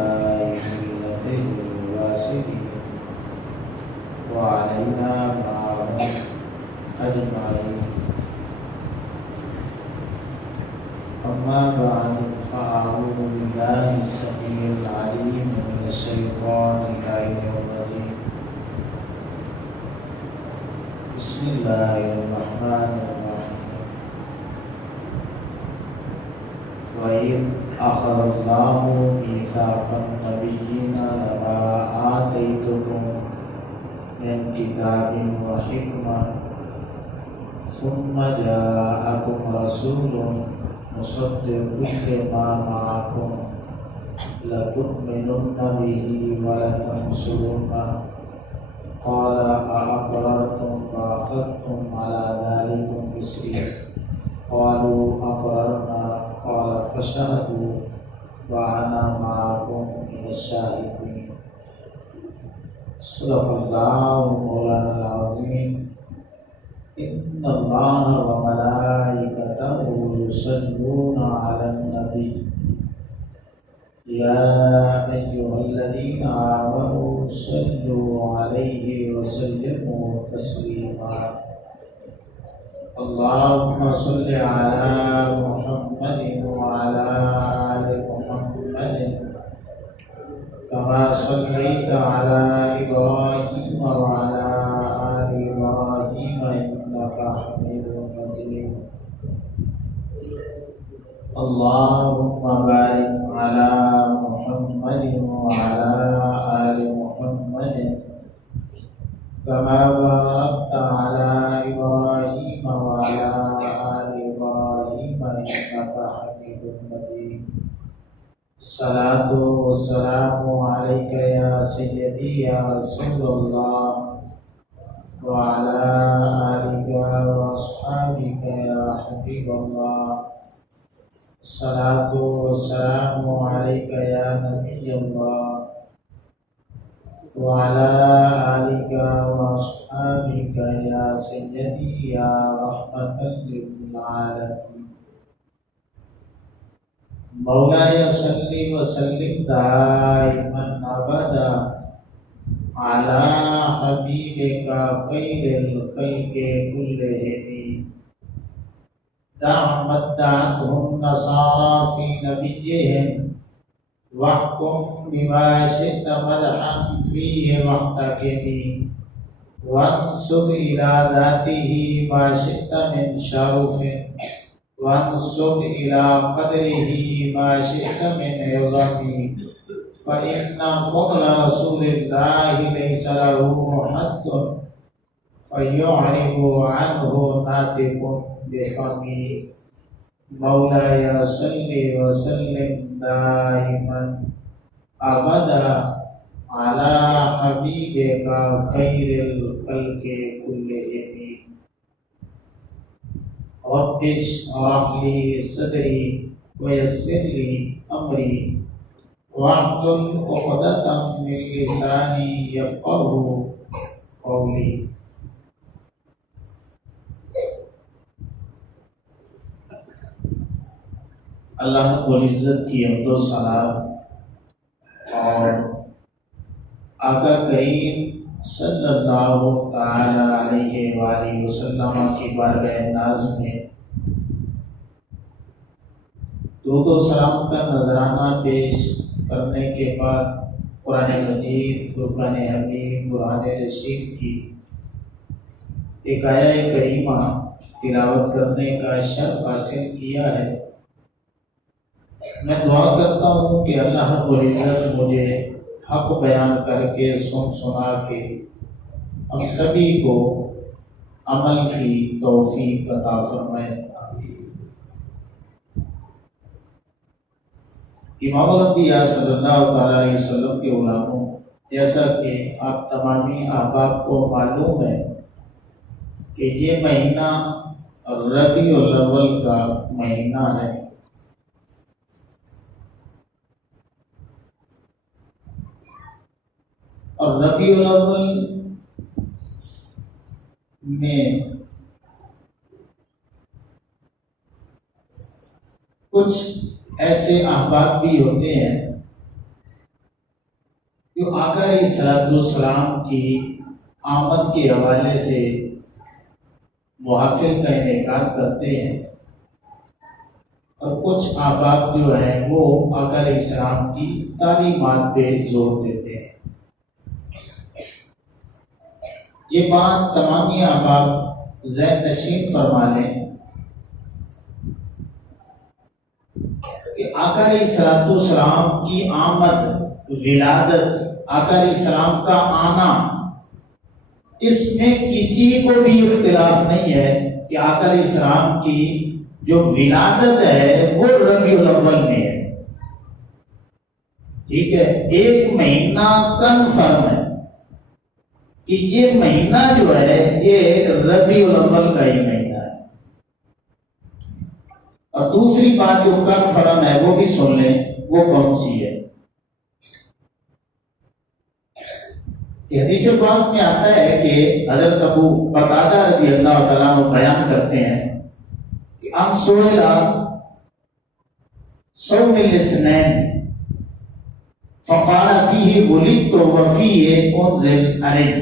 ملته الواسطين وعلينا معهم أجمعين. أما بعد فأعوذ بالله السميع العليم من الشيطان اللعين الرجيم. بسم الله الرحمن الرحيم. وإذ أخذ الله ميثاق النبيين لما آتيتكم من كتاب وحكمة ثم جاءكم رسول مصدق لما معكم لتؤمنن به ولتنصرنه قال أأقررتم وأخذتم على ذلكم إصري قالوا أقررنا قال فاشهدوا وأنا معكم من الشاهدين. صدق الله مولانا العظيم. إن الله وملائكته يصلون على النبي يا أيها الذين آمنوا صلوا عليه وسلموا تسليما. اللهم صل على محمد وعلى آل محمد كما صليت على إبراهيم وعلى آل إبراهيم إنك حميد مجيد. اللهم بارك على محمد وعلى آل محمد كما باركت على إبراهيم وعلى آل إبراهيم إنك حميد مجيد. الصلاة والسلام عليك يا سيدي يا رسول الله وعلى آلك وأصحابك يا حبيب الله. الصلاة والسلام عليك يا نبي الله وعلى آلك وأصحابك يا سيدي يا رحمة للعالمين. مولاي صل وسلم دائما أبدا على حبيبك خير الخلق كلهم. دعوت دعتهم النصارى في نبيهم واحكم بما شئت مدحا فيه واحتكمي وانسب إلى ذاته ما شئت من شرف وانسب إلى قدره ما شئت من عظم فإن فضل رسول الله ليس له حد فيعرض عنه ناطق بفمه. مولاي صل وسلم دائما أبدا على حبيبك خير الخلق كلهم. رب اشرح لي صدري ويسر لي أمري واحلل عقدة من لساني يفقهوا قولي. اللہ رب العزت کی حمد و ثنا اور آقا کریم صلی اللہ تعالی علیہ وآلہ وسلم کی بارگاہ ناز میں درود و سلام کا نذرانہ پیش کرنے کے بعد قرآن مجید، فرقان حمید، قرآن رشید کی ایک آیہ کریمہ تلاوت کرنے کا شرف حاصل کیا ہے. میں دعا کرتا ہوں کہ اللہ رب العزت مجھے حق بیان کر کے سنا کے ہم سبھی کو عمل کی توفیق عطا فرمائے. امام الانبیاء صلی اللہ تعالیٰ علیہ وسلم کے غلاموں، جیسا کہ آپ تمامی احباب کو معلوم ہے کہ یہ مہینہ ربیع الاول کا مہینہ ہے. اور ربیع الاول میں کچھ ایسے احباب بھی ہوتے ہیں جو آقا علیہ السلام کی آمد کے حوالے سے محافل کا انعقاد کرتے ہیں، اور کچھ احباب جو ہیں وہ آقا علیہ السلام کی تعلیمات پہ زور دیتے ہیں۔ یہ بات تمامی احباب ذہن نشین فرما لیں کہ آقا علیہ السلام کی آمد، ولادت، آقا علیہ السلام کا آنا، اس میں کسی کو بھی اختلاف نہیں ہے کہ آقا علیہ السلام کی جو ولادت ہے وہ ربیع الاول میں ہے، ٹھیک ہے، ایک مہینہ کنفرم ہے کہ یہ مہینہ جو ہے یہ ربیع الاول کا ہی مہینہ ہے۔ اور دوسری بات جو کنفرم ہے وہ بھی سن لیں، وہ کون سی ہے؟ کہ حدیث پاک میں آتا ہے کہ حضرت ابو قتادہ رضی اللہ تعالیٰ عنہ بیان کرتے ہیں کہ ان سئل صوم الاثنین فقال فیہ ولدت وفیہ انزل علیہ،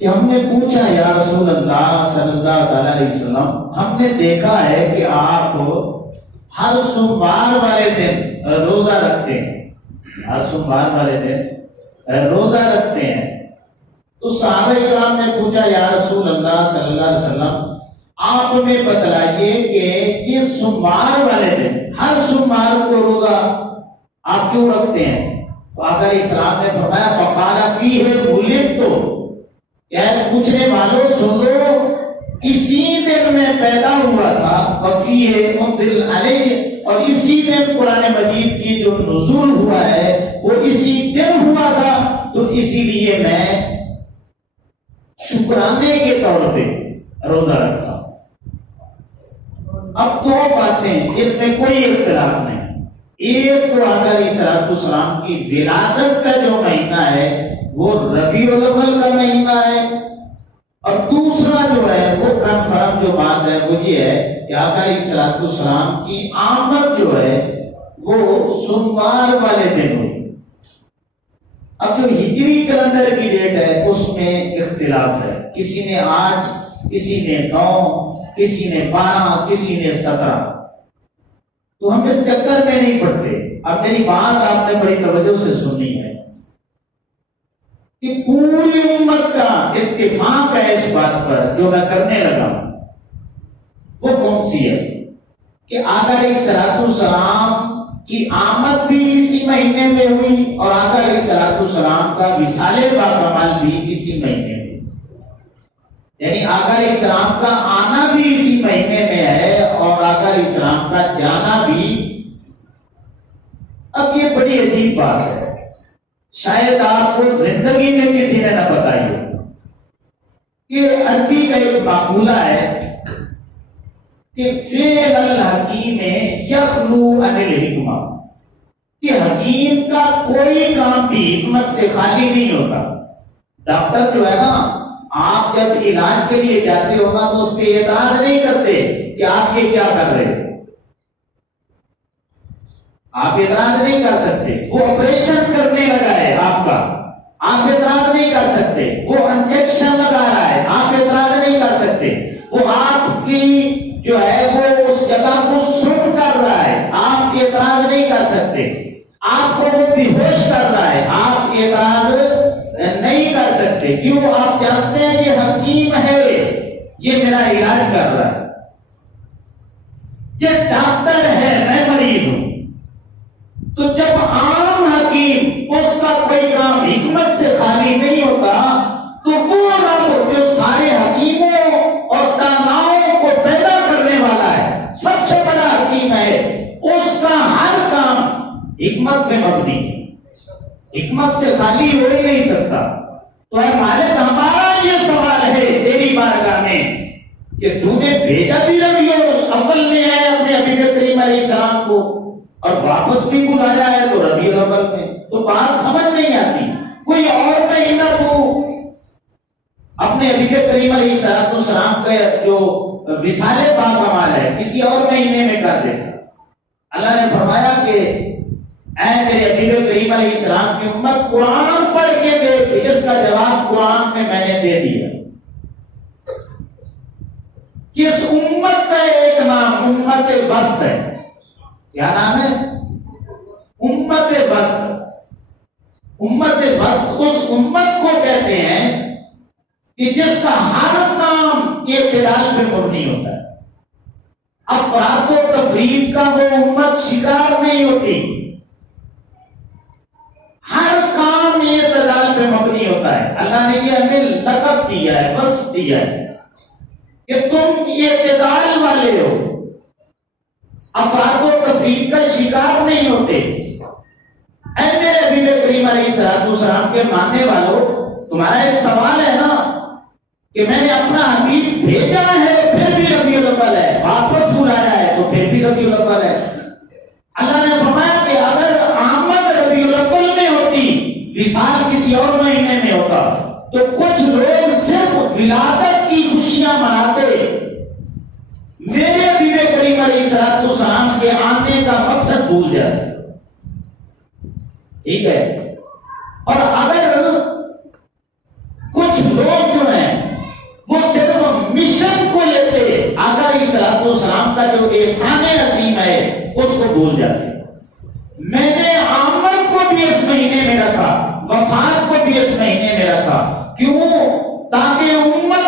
کہ ہم نے پوچھا یا رسول اللہ صلی اللہ تعالیٰ علیہ وسلم، ہم نے دیکھا ہے کہ آپ ہر سوموار والے دن روزہ رکھتے ہیں، ہر سوموار والے دن روزہ رکھتے ہیں، تو صحابہ کرام نے پوچھا یا رسول اللہ صلی اللہ علیہ وسلم آپ ہمیں بتلائیے کہ یہ سوموار والے دن، ہر سوموار کو روزہ آپ کیوں رکھتے ہیں؟ تو آقا علیہ السلام نے فرمایا فقال فیہ ولدت، یعنی پوچھنے والوں سن لو، اسی دن میں پیدا ہوا تھا، وفیہ انزل علیہ، اور اسی دن قرآن مجید کی جو نزول ہوا ہے وہ اسی دن ہوا تھا، تو اسی لیے میں شکرانے کے طور پہ روزہ رکھتا ہوں۔ اب دو باتیں جن میں کوئی اختلاف نہیں، ایک تو آقا علیہ السلام کی ولادت کا جو مہینہ ہے وہ ربیع الاول کا مہینہ ہے، اور دوسرا جو ہے وہ کنفرم جو بات ہے وہ یہ ہے کہ آقا علیہ السلام کی آمد جو ہے وہ سوموار والے دن ہوئی۔ اب جو ہجری کیلنڈر کی ڈیٹ ہے اس میں اختلاف ہے، کسی نے 8، کسی نے 9، کسی نے 12، کسی نے 17، تو ہم اس چکر میں نہیں پڑتے۔ اب میری بات آپ نے بڑی توجہ سے سننی ہے کہ پوری امت کا اتفاق ہے اس بات پر جو میں کرنے لگا ہوں، وہ کون سی ہے کہ آقا علیہ السلام کی آمد بھی اسی مہینے میں ہوئی، اور آقا علیہ السلام کا وصال باکمال بھی اسی مہینے میں، یعنی آقا علیہ السلام کا آنا بھی اسی مہینے میں ہے اور آقا علیہ السلام کا جانا بھی۔ اب یہ بڑی عجیب بات ہے، شاید آپ کو زندگی میں کسی نے نہ بتائی ہو کہ عربی کا ایک مقولہ ہے کہ فعل الحکیم یخلو عن الحکمہ، کہ حکیم کا کوئی کام بھی حکمت سے خالی نہیں ہوتا۔ ڈاکٹر جو ہے نا، آپ جب علاج کے لیے جاتے ہو نا تو اس پہ اعتراض نہیں کرتے کہ آپ یہ کیا کر رہے ہو، آپ اعتراض نہیں کر سکتے۔ وہ آپریشن کرنے لگا ہے آپ کا، آپ اعتراض نہیں کر سکتے۔ وہ انجیکشن لگا رہا ہے، آپ اعتراض نہیں کر سکتے۔ وہ آپ کی جو ہے وہ اس جگہ کو سن کر رہا ہے، آپ اعتراض نہیں کر سکتے۔ آپ کو وہ بے ہوش کر رہا ہے، آپ اعتراض نہیں کر سکتے۔ کیوں؟ آپ جانتے ہیں کہ حکیم ہے، یہ میرا علاج کر رہا ہے، یہ ڈاکٹر ہے، میں مریض ہوں۔ تو جب عام حکیم اس کا کوئی کام حکمت سے خالی نہیں ہوتا، تو وہ رب جو سارے حکیموں اور داناؤں کو پیدا کرنے والا ہے، سب سے بڑا حکیم ہے، اس کا ہر کام حکمت میں مبنی ہے، حکمت سے خالی ہو ہی نہیں سکتا۔ تو اے مالک، ہمارا یہ سوال ہے تیری بارگاہ میں کہ تو نے بھیجا بھی ربیع الاول میں ہے اپنے حبیب کریم علیہ السلام کو، اور واپس بھی بلایا ہے تو ربیع الاول میں، تو بات سمجھ نہیں آتی۔ کوئی اور مہینہ تو اپنے حبیب کریم علیہ السلام کا جو وصال باکمال ہے کسی اور مہینے میں کر دیتا۔ اللہ نے فرمایا کہ اے میرے حبیب کریم علیہ السلام کی امت قرآن پڑھ کے دیکھ، اس کا جواب قرآن میں نے دے دیا۔ کس امت کا ایک نام امت وسط ہے، کیا نام ہے؟ امت وسط۔ امت وسط اس امت کو کہتے ہیں کہ جس کا ہر کام اعتدال پہ مبنی ہوتا ہے۔ افراط و تفریط کا وہ امت شکار نہیں ہوتی، ہر کام اعتدال پہ مبنی ہوتا ہے۔ اللہ نے یہ ہمیں لقب دیا ہے، وصف دیا ہے کہ تم اعتدال والے ہو، افراط و تفریط کا شکار نہیں ہوتے۔ اے میرے حبیب کریم علیہ السلام کے ماننے والوں، تمہارا ایک سوال ہے نا کہ میں نے اپنا حبیب بھیجا ہے پھر بھی ربیع الاول ہے، واپس بلایا ہے تو پھر بھی ربیع الاول ہے۔ اللہ نے فرمایا کہ اگر آمد ربیع الاول میں ہوتی، وصال کسی اور مہینے میں ہوتا، تو کچھ لوگ صرف ولادت کی خوشیاں مناتے، میرے حبیب کریم علیہ السلام کے آنے کا مقصد بھول جاتے۔ ٹھیک ہے؟ اور اگر کچھ لوگ جو ہیں وہ صرف مشن کو لیتے، آقا علیہ السلام کا جو احسان عظیم ہے اس کو بھول جاتے۔ میں نے آمد کو بھی اس مہینے میں رکھا، وفات کو بھی اس مہینے میں رکھا، کیوں؟ تاکہ امت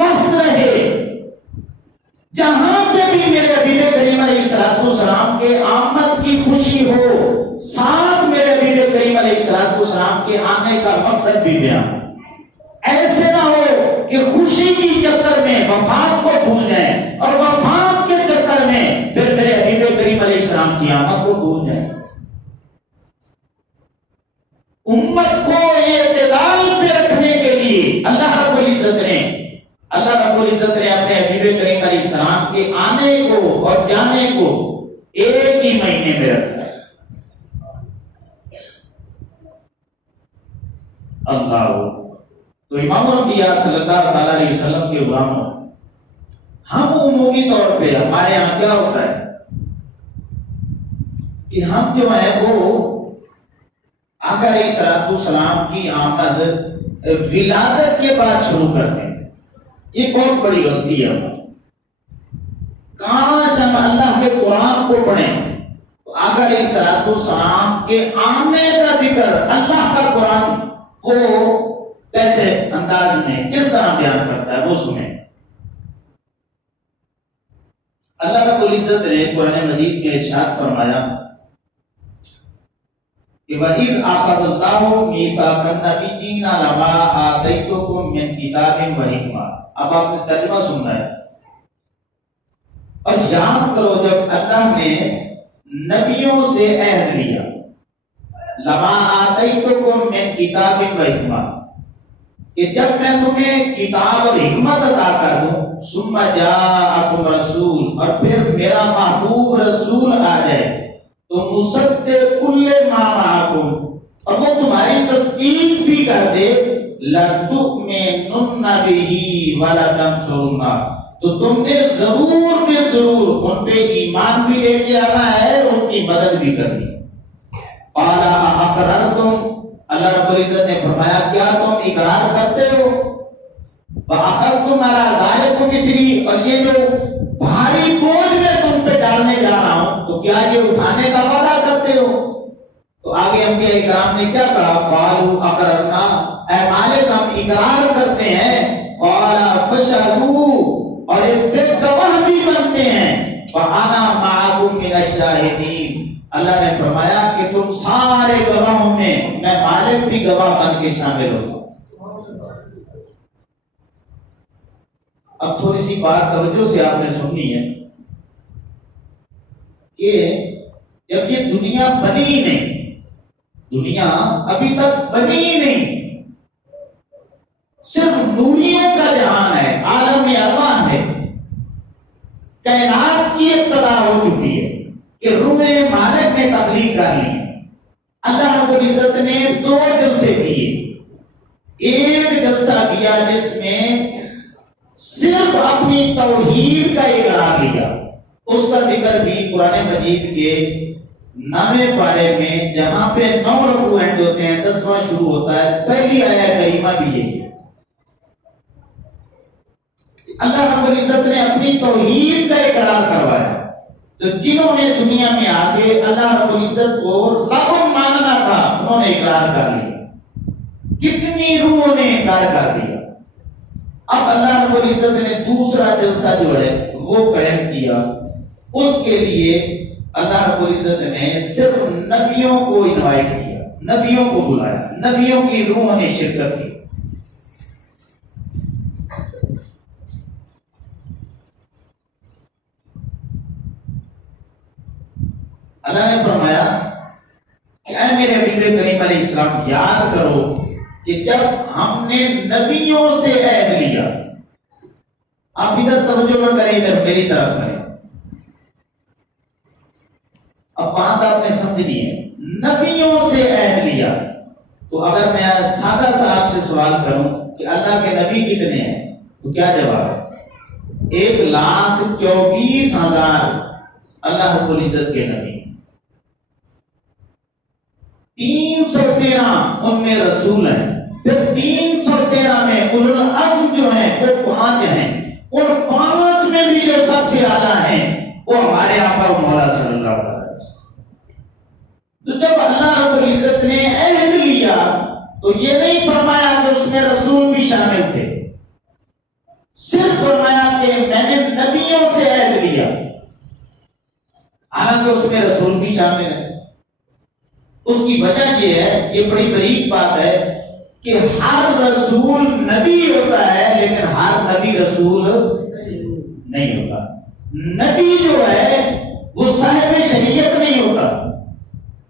وسط رہے، جہاں پہ بھی میرے حبیب کریم علیہ السلام کے آمد کی خوشی ہو، ساتھ میرے حبیب کریم علیہ السلام کے آنے کا مقصد بھی بیان۔ ایسے نہ ہو کہ خوشی کی چکر میں وفات کو بھول جائیں اور وفات کے چکر میں پھر میرے حبیب کریم علیہ السلام کی آمد کو بھول جائیں۔ امت کو اعتدال پہ رکھنے کے لیے اللہ رب العزت نے اپنے حبیب کریم علیہ السلام کے آنے کو اور جانے کو ایک ہی مہینے میں رکھا۔ اللہ تو امام الانبیاء صلی اللہ تعالی علیہ وسلم کے غلاموں، ہم عمومی طور پہ ہمارے یہاں کیا ہوتا ہے کہ ہم جو ہے وہ آقا علیہ السلام کی آمد ولادت کے بعد شروع کرتے ہیں۔ یہ بہت بڑی غلطی ہے ہماری۔ کاش ہم اللہ کے قرآن کو پڑھیں تو آقا علیہ السلام کے آنے کا ذکر اللہ کا قرآن وہ کیسے انداز میں کس طرح بیان کرتا ہے وہ سنیں۔ اللہ رب العزت نے قرآن مجید میں ارشاد فرمایا کہ وَإِذْ أَخَذَ اللَّهُ مِيثَاقَ النَّبِيِّينَ لَمَا آتَيْتُكُم مِّن كِتَابٍ وَحِكْمَةٍ۔ اب آپ نے ترجمہ سننا ہے اور یاد کرو جب اللہ نے نبیوں سے عہد لیا، لَمَا آتَيْتُكُم مِّن كِتَابٍ وَحِكْمَةٍ، کہ جب میں تمہیں کتاب اور حکمت عطا کر دوں، ثم جاءکم رسول، اور پھر میرا محبوب رسول آ جائے تو مصدق کل ما معکم، اور وہ تمہاری تصدیق بھی کر دے، لَتُؤْمِنُنَّ بِهِ وَلَتَنْصُرُنَّهُ، تو تم نے ضرور بے ضرور ان پہ ایمان بھی لے کے آنا ہے، ان کی مدد بھی کرنی۔ قَالَ أَأَقْرَرْتُمْ، اللہ رب العزت نے فرمایا کیا تم اقرار کرتے ہو؟ وَأَخَذْتُمْ عَلَىٰ ذَلِكُمْ إِصْرِي، اور یہ جو بھاری بوجھ میں تم پہ ڈالنے جا رہا ہوں تو کیا یہ اٹھانے کا وعدہ کرتے ہو؟ تو آگے انبیاء اکرام نے کیا کہا؟ قَالُوا أَقْرَرْنَا، اے مالک ہم اقرار کرتے ہیں۔ قَالَ فَاشْهَدُوا، اور اس پہ گواہ بھی بنتے ہیں۔ وَأَنَا مَعَكُمْ مِنَ الشَّاهِدِينَ، اللہ نے فرمایا کہ تم سارے گواہوں میں میں مالک بھی گواہ بن کے شامل ہوتا ہوں۔ اب تھوڑی سی بات توجہ سے آپ نے سننی ہے کہ جب یہ دنیا بنی ہی نہیں، دنیا ابھی تک بنی ہی نہیں، صرف نوریوں کا جہان ہے، عالم ارواح ہے، کائنات کی ابتدا ہو چکی ہے کہ روح مالک نے تخلیق کر لی۔ اللہ رب العزت نے 2 جلسے کیے، ایک جلسہ کیا جس میں صرف اپنی توحید کا اقرار لیا، اس کا ذکر بھی قرآن مجید کے 9ویں پارے میں جہاں پہ 9 رکوع اینڈ ہوتے ہیں 10واں شروع ہوتا ہے، پہلی آیہ کریمہ بھی یہی ہے۔ اللہ رب العزت نے اپنی توحید کا اقرار کروایا، تو جنہوں نے دنیا میں آ کے اللہ رب العزت کو رب ماننا تھا انہوں نے اقرار کر لیا، کتنی روحوں نے انکار کر دیا۔ اب اللہ رب العزت نے دوسرا جلسہ جو ہے وہ قائم کیا، اس کے لیے اللہ رب العزت نے صرف نبیوں کو انوائٹ کیا، نبیوں کو بلایا، نبیوں کی روح نے شرکت کی۔ اللہ نے فرمایا کہ اے میرے حبیب کریم علیہ السلام، یاد کرو کہ جب ہم نے نبیوں سے عہد لیا، آپ ادھر توجہ نہ کریں، ادھر میری طرف کریں، اب بات آپ نے سمجھنی ہے، نبیوں سے عہد لیا۔ تو اگر میں سادہ سا آپ سے سوال کروں کہ اللہ کے نبی کتنے ہیں، تو کیا جواب ہے؟ 1,24,000 اللہ رب العزت کے نبی، 313 ان میں رسول ہیں، پھر 313 میں اولو العزم جو ہیں وہ 5 ہیں، ان 5 میں بھی جو سب سے اعلیٰ ہیں وہ ہمارے آقا و مولا صلی اللہ علیہ وسلم۔ تو جب اللہ رب العزت نے عہد لیا تو یہ نہیں فرمایا کہ اس میں رسول بھی شامل تھے، صرف فرمایا کہ میں نے نبیوں سے عہد لیا، حالانکہ اس میں رسول بھی شامل ہے۔ اس کی وجہ یہ ہے، یہ بڑی بریک بات ہے کہ ہر رسول نبی ہوتا ہے لیکن ہر نبی رسول نہیں ہوتا۔ نبی جو ہے وہ صاحب شریعت نہیں ہوتا،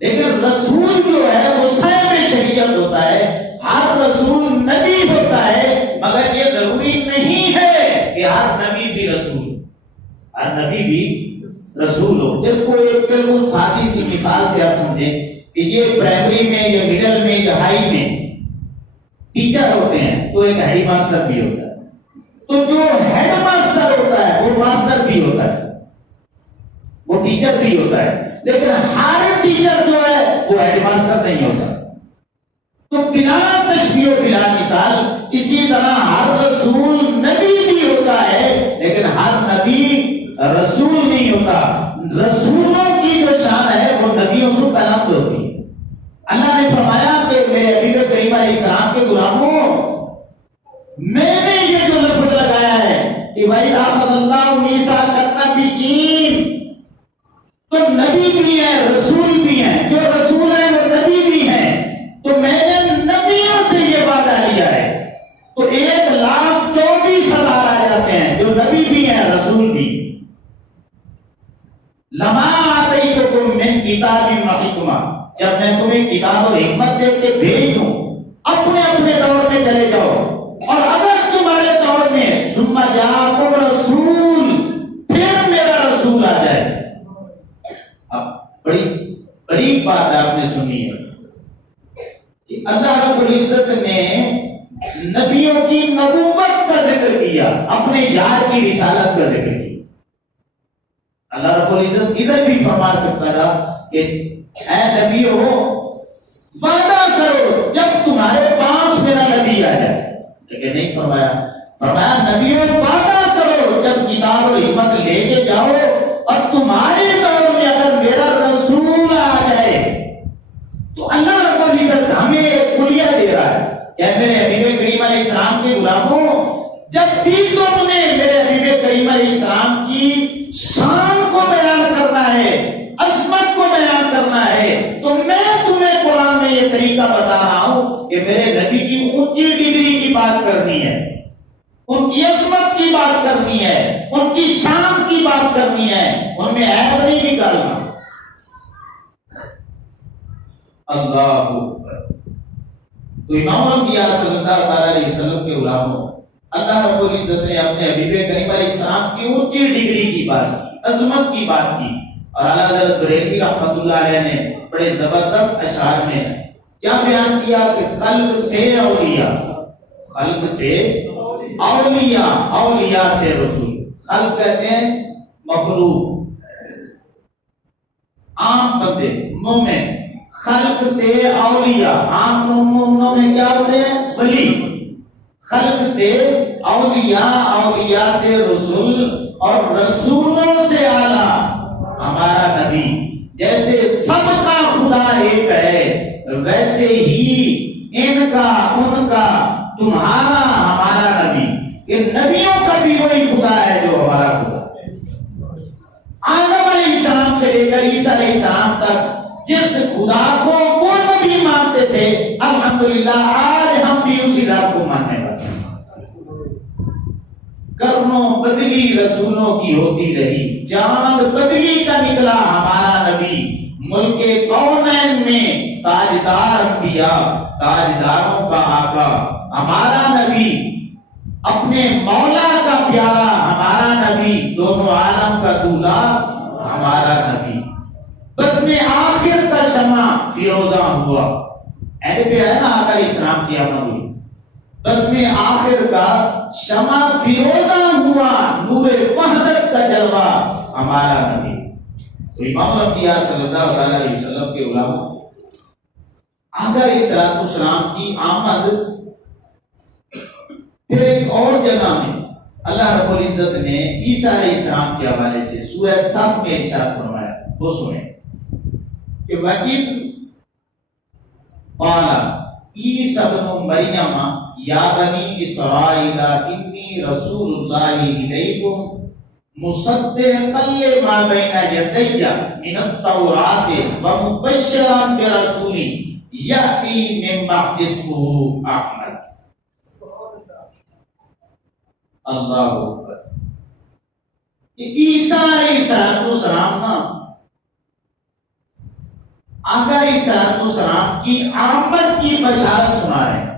لیکن رسول جو ہے وہ صاحب شریعت ہوتا ہے۔ ہر رسول نبی ہوتا ہے، مگر یہ ضروری نہیں ہے کہ ہر نبی بھی رسول، ہر نبی بھی رسول ہو۔ اس کو ایک بالکل سادی سی مثال سے آپ سمجھیں کہ یہ پرائمری میں یا مڈل میں یا ہائی میں ٹیچر ہوتے ہیں، تو ایک ہیڈ ماسٹر بھی ہوتا ہے، تو جو ہیڈ ماسٹر ہوتا ہے وہ ماسٹر بھی ہوتا ہے، وہ ٹیچر بھی ہوتا ہے، لیکن ہر ٹیچر جو ہے وہ ہیڈ ماسٹر نہیں ہوتا۔ تو بلا تشبیہ و بلا مثال اسی طرح ہر رسول نبی بھی ہوتا ہے لیکن ہر نبی رسول نہیں ہوتا۔ رسولوں کی جو شان ہے وہ نبیوں سے بلند ہوتی ہے۔ اللہ نے فرمایا کہ میرے حبیب کریم علیہ السلام کے غلاموں، میں نے یہ جو لفظ لگایا ہے کہ بھائی اخذ اللہ میثاق النبیین، تو نبی بھی ہیں رسول بھی ہیں، جو رسول ہیں وہ نبی بھی ہیں، تو میں نے نبیوں سے یہ وعدہ لیا ہے۔ تو 1,24,000 آ جاتے ہیں جو نبی بھی ہیں رسول بھی۔ لما آتیتکم من کتاب و حکمہ، جب میں تمہیں کتاب اور حکمت دے کے بھیج دوں، اپنے اپنے دور میں چلے جاؤ، اور اگر تمہارے دور میں ثم جاءکم رسول، پھر میرا رسول آ جائے۔ اب بڑی بڑی بات آپ نے سنی ہے کہ اللہ رب العزت نے نبیوں کی نبوت کا ذکر کیا، اپنے یار کی رسالت کا ذکر کیا۔ اللہ رب العزت ادھر بھی فرما سکتا تھا کہ اے نبی ہو، وعدہ کرو جب تمہارے پاس میرا نبی آ جائے، لیکن نہیں فرمایا۔ فرمایا نبی ہو وعدہ کرو جب کتاب اور حکمت لے کے جاؤ اور تمہارے دور میں اگر میرا رسول آ جائے، تو اللہ رب العزت ہمیں ایک کلیہ دے رہا ہے کہ میرے حبیب کریم علیہ السلام کے غلاموں، جب بھی تم نے میرے حبیب کریم علیہ السلام کی شان کو بیان کرنا ہے، عظمت کو بیان کرنا ہے، تو میں تمہیں قرآن میں یہ طریقہ بتا رہا ہوں کہ میرے نبی کی اونچی ڈگری کی بات کرنی ہے، ان کی عظمت کی بات کرنی ہے، ان کی شان کی بات کرنی ہے، ان میں عیب نہیں نکالنا۔ اللہ اکبر۔ تو امام الانبیاء صلی اللہ علیہ وسلم کے غلاموں، اللہ رب العزت نے اپنے حبیب کریم علیہ السلام کی اونچی ڈگری کی بات کی، عظمت کی بات کی، اور اعلیٰ حضرت بریلوی رحمۃ اللہ علیہ نے بڑے زبردست اشعار میں کیا بیان کیا کہ قلب سے اولیاء، قلب سے اولیاء، اولیاء سے رسول۔ قلب کہتے ہیں مخلوق، عام بندے مومن، خلق سے اولیاء، عام مومنوں میں کیا ہوتے ہیں؟ ولی، خلق سے اولیاء، اولیاء سے رسول، اور رسولوں سے اعلیٰ ہمارا نبی۔ جیسے سب کا خدا ایک ہے، ویسے ہی ان کا، ان کا، تمہارا، ہمارا نبی، ان نبیوں کا بھی وہی خدا ہے جو ہمارا خدا ہے۔ آدم علیہ السلام سے لے کر عیسیٰ علیہ السلام تک جس خدا کو وہ نبی مانتے تھے، الحمدللہ آج ہم بھی اسی رب کو ماننے والے ہیں۔ کرنوں بدلی رسولوں کی ہوتی رہی، چاند بدلی کا نکلا ہمارا نبی، ملک کونین میں تاجدار انبیاء، تاجداروں کا آقا ہمارا نبی، اپنے مولا کا پیارا ہمارا نبی، دونوں عالم کا دولہا ہمارا نبی۔ بس میں آخر کا شمع فیروزہ ہوا، اینڈ پہ ہے نا آقا علیہ السلام کی آمد ہوئی، بس میں آخر کا شمع فیروزہ ہوا، نور وحدت کا جلوہ ہمارا نبی۔ تو امام الانبیاء صلی اللہ علیہ وسلم کے علماء آقا علیہ السلام کی آمد پھر ایک اور جگہ میں اللہ رب العزت نے عیسیٰ علیہ السلام کے حوالے سے سورہ صف میں ارشاد فرمایا، وہ سنیں کہ وَإِذْ قَالَ عیسیٰ ابن مریم یا بنی اسرائیل انی رسول اللہ الیکم مصدقا لما بین یدی من التوراۃ ومبشرا برسول یأتی من بعد اسمہ احمد۔ اللہ اکبر۔ عیسیٰ علیہ السلام نا آقا علیہ السلام کی آمد کی بشارت سنا رہے ہیں۔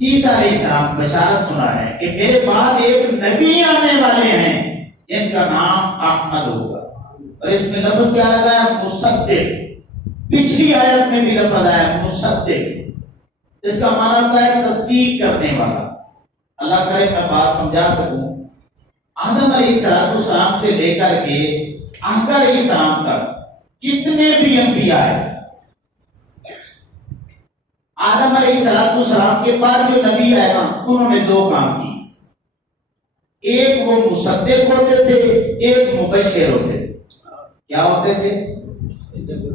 عیسیٰ علیہ السلام بشارت سنا رہے ہیں کہ میرے بعد ایک نبی آنے والے ہیں جن کا نام احمد ہوگا، اور اس میں لفظ کیا لگا ہے؟ مصدق۔ پچھلی آیت میں بھی لفظ آیا مصدق، اس کا معنی ہوتا ہے تصدیق کرنے والا۔ اللہ کرے میں بات سمجھا سکوں۔ آدم علیہ السلام سے لے کر کے آقا علیہ السلام تک جتنے بھی انبیاء ہیں، آدم علیہ السلام کے بعد جو نبی آئے نا انہوں نے دو کام کی، ایک وہ مصدق ہوتے تھے، ایک مبشر ہوتے تھے۔ کیا ہوتے تھے؟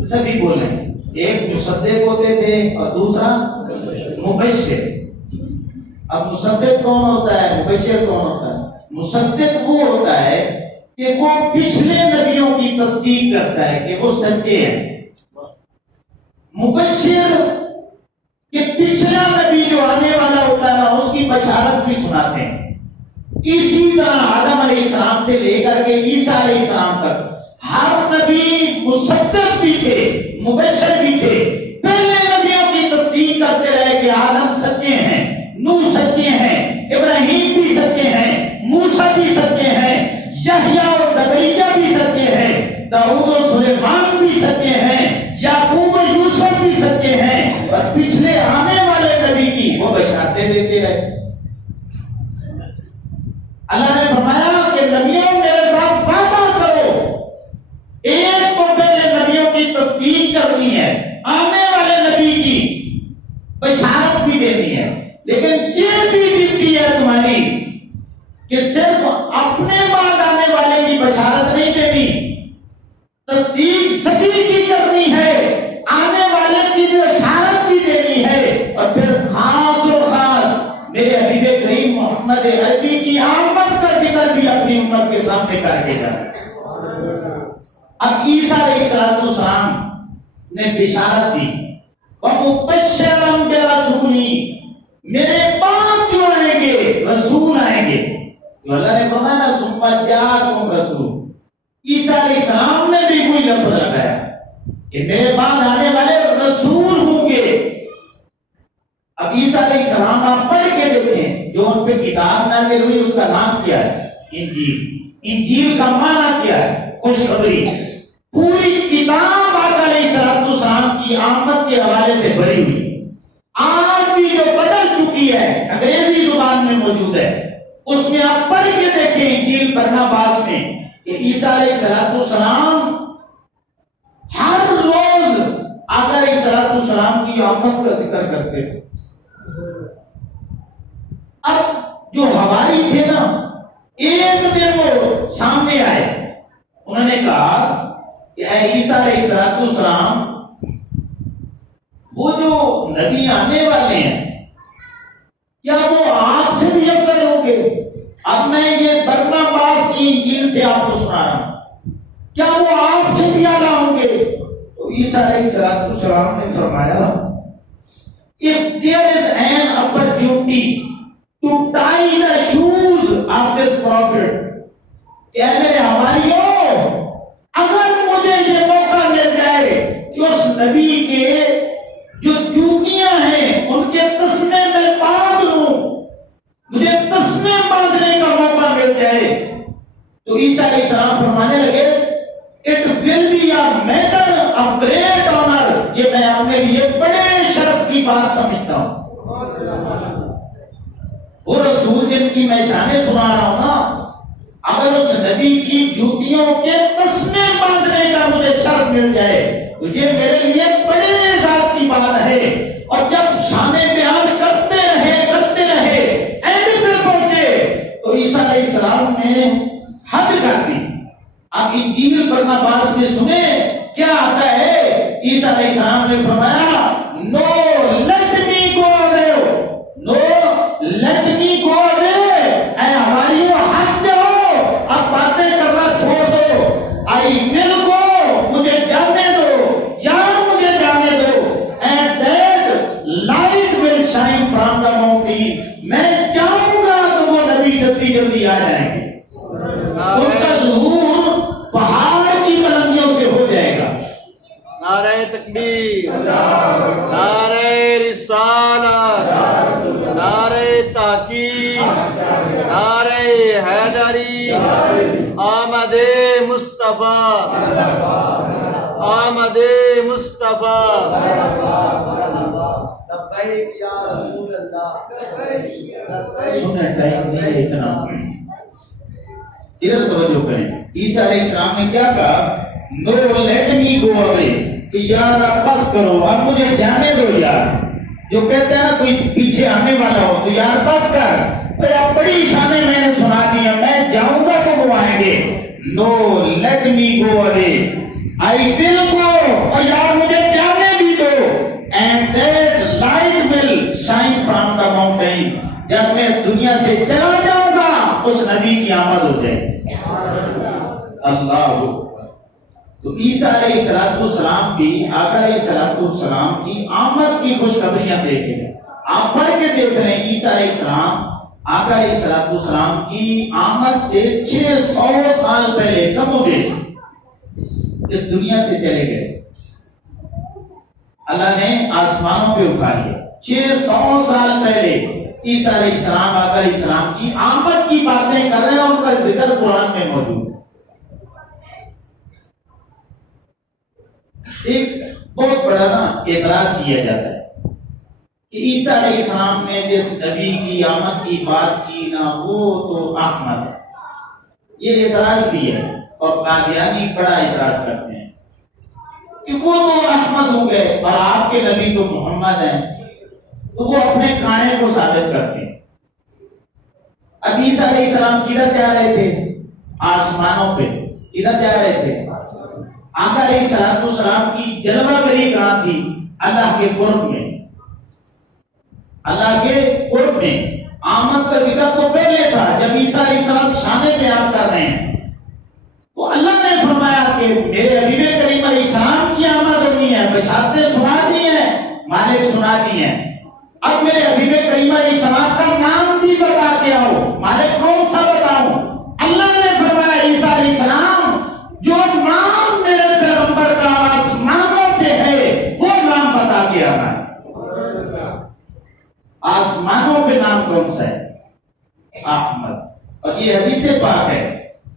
سبھی بولیں، ایک مصدق ہوتے تھے اور دوسرا مبشر۔ اب مصدق کون ہوتا ہے، مبشر کون ہوتا ہے؟ مصدق وہ ہوتا ہے کہ وہ پچھلے نبیوں کی تصدیق کرتا ہے کہ وہ سچے ہیں۔ مبشر کہ پچھلا نبی جو آنے والا ہوتا ہے اس کی بشارت بھی سناتے ہیں۔ اسی طرح آدم علیہ السلام سے لے کر کے عیسیٰ علیہ السلام تک ہر نبی مصدق بھی تھے، مبشر بھی تھے۔ پہلے نبیوں کی تصدیق کرتے رہے کہ آدم سچے ہیں، نوح سچے ہیں، ابراہیم بھی سچے ہیں، موسیٰ بھی سچے ہیں، یحییٰ اور زکریا بھی سچے ہیں، داؤد و سلیمان بھی سچے ہیں، یعقوب و یوسف بھی سچے ہیں، اور پچھلے آنے والے نبی کی وہ بشارتیں دیتے رہے۔ اللہ نے فرمایا کہ نبیوں میرے ساتھ وعدہ کرو، ایک تو پہلے نبیوں کی تصدیق کرنی ہے، آنے والے نبی کی بشارت بھی دینی ہے، لیکن یہ بھی ڈیوٹی ہے تمہاری کہ صرف اپنے بعد آنے والے کی بشارت نہیں دینی، تصدیق سبھی کی کرنی ہے، آنے والے کی بھی بشارت بھی دینی ہے، اور پھر خاص و خاص میرے حبیب کریم محمد عربی کی آمد کا ذکر بھی اپنی امت کے سامنے کر کے جائے۔ اب عیسیٰ علیہ السلام نے بشارت دی، وَمُبَشِّرًا بِرَسُولٍ، میرے بعد جو آئیں گے رسول آئیں گے، جو اللہ نے فرمایا نا ثُمَّ جَاءَكُمْ رَسُولٌ، عیسیٰ علیہ السلام نے بھی کوئی لفظ لگایا کہ میرے بعد آنے والے رسول ہوں گے۔ اب عیسیٰ علیہ السلام آپ پڑھ کے دیکھیں جو ان پہ کتاب نازل ہوئی اس کا نام کیا ہے؟ انجیل۔ انجیل کا معنی کیا ہے؟ خوشخبری۔ پوری کتاب آقا علیہ السلام کی آمد کے حوالے سے بھری ہوئی، آج بھی جو بدل چکی ہے انگریزی زبان میں موجود ہے، اس میں آپ پڑھ کے دیکھیں انجیل برناباس میں کہ عیسیٰ علیہ السلام ہر روز آقا علیہ السلام کی آمد کا ذکر کرتے تھے. اب جو حواری تھے نا، ایک دن وہ سامنے آئے، انہوں نے کہا کہ اے عیسیٰ علیہ السلام، وہ جو نبی آنے والے ہیں کیا وہ آپ سے بھی افضل ہوں گے؟ اب میں یہ برناباس کی انجیل سے آپ کو سنا رہا ہوں، کیا وہ آپ سے بھی اعلیٰ ہوں گے؟ تو عیسیٰ علیہ السلام نے فرمایا if there is an opportunity to tie the shoes of this prophet، کہ میرے حواریوں، اگر مجھے یہ موقع مل جائے کہ اس نبی کے جو جوتیاں ہیں ان کے تسمے میں باندھ لوں، مجھے تسمے باندھنے کا موقع مل جائے، تو عیسیٰ علیہ السلام فرمانے لگے it will be a matter of great honor، یہ میں اپنے لیے بڑے شرف کی بات سمجھتا ہوں. وہ رسول جن کی میں شانیں سنا رہا ہوں نا، اگر اس نبی کی جوتیوں کے تسمے باندھنے کا مجھے شرف مل جائے تو یہ میرے لیے بڑے اعزاز کی بات ہے. اور جب شانیں بیان کرتے رہے اینڈ پہ پہنچے تو عیسیٰ علیہ السلام نے حد کر دی. آپ انجیل برناباس میں سنیں کیا آتا ہے. عیسیٰ علیہ السلام نے فرمایا نو لیٹ می گو اوے، نو لیٹ می گو اوے، اے ہماریوں ہٹ جاؤ، اب باتیں کرنا چھوڑ دو، آئی ول گو، مجھے جانے دو، یا مجھے جانے دو، and that light will shine from the mountain, میں جاؤں گا تو وہ نبی جلدی جلدی آ جائیں گے، ان کا ظہور پہاڑ کی بلندیوں سے ہو جائے گا. نعرہ تکبیر، نعرہ رسالت، نعرہ تحقیق، نعرہ حیدری، آمد مصطفیٰ، آمد مصطفیٰ. لبیک یا رسول اللہ. سنیں ٹائم نہیں ہے اتنا، ادھر توجہ کریں. عیسیٰ علیہ السلام نے کیا کہا؟ نو لیٹ می گو اوے، کہ یار آپ بس کرو، اب مجھے جانے دو یار. جو کہتے ہیں نا کوئی پیچھے آنے والا ہو تو یار بس کر، اب بڑی شانیں میں نے سنا دی ہیں، میں جاؤں گا تو وہ آئیں گے. نو لیٹ می گو اوے، آئی ول گو، اور یار مجھے جانے بھی دو، and that light will shine from the mountain, جب میں اس دنیا سے چلا جاؤں گا اس نبی کی آمد ہو جائے. اللہ. تو عیسیٰ علیہ السلام بھی آقا علیہ السلام کی آمد کی خوشخبریاں دیکھیں. آپ پڑھ کے دیکھ رہے ہیں عیسیٰ علیہ السلام آقا علیہ السلام کی آمد سے 600 سال پہلے کم و بیش اس دنیا سے چلے گئے. اللہ نے آسمانوں پہ اٹھا لیا. 600 سال پہلے عیسیٰ علیہ السلام آقا علیہ السلام کی آمد کی باتیں کر رہے ہیں، ان کا ذکر قرآن میں موجود ہے. ایک بہت بڑا نا اعتراض کیا جاتا ہے کہ عیسیٰ علیہ السلام نے جس نبی کی آمد کی بات کی نا وہ تو احمد ہے. یہ اعتراض بھی ہے اور قادیانی بڑا اعتراض کرتے ہیں کہ وہ تو احمد ہو گئے اور آپ کے نبی تو محمد ہیں، تو وہ اپنے کانے کو ثابت کرتے ہیں. اب عیسیٰ علیہ السلام کدھر جا رہے تھے؟ آسمانوں پہ. کدھر جا رہے تھے؟ آقا علیہ السلام کی جلوہ گری کہاں تھی؟ اللہ کے قرب میں. اللہ کے قرب میں. آمد کا ذکر تو پہلے تھا جب عیسیٰ علیہ السلام شانیں بیان کر رہے ہیں تو اللہ نے فرمایا کہ میرے حبیب کریم علیہ السلام کی آمد ہونی ہے، بشارتیں سنا دی ہیں، مالک سنا دی ہیں. اب میرے حبیب کریم علیہ السلام کا نام بھی بتا کے آؤ. مالک کون سا بتاؤں؟ اللہ نے فرمایا عیسیٰ علیہ السلام جو نام میرے پیغمبر کا آسمانوں پہ ہے وہ نام بتا کے آنا ہے. آسمانوں پہ نام کون سا ہے؟ احمد. اور یہ حدیث پاک ہے،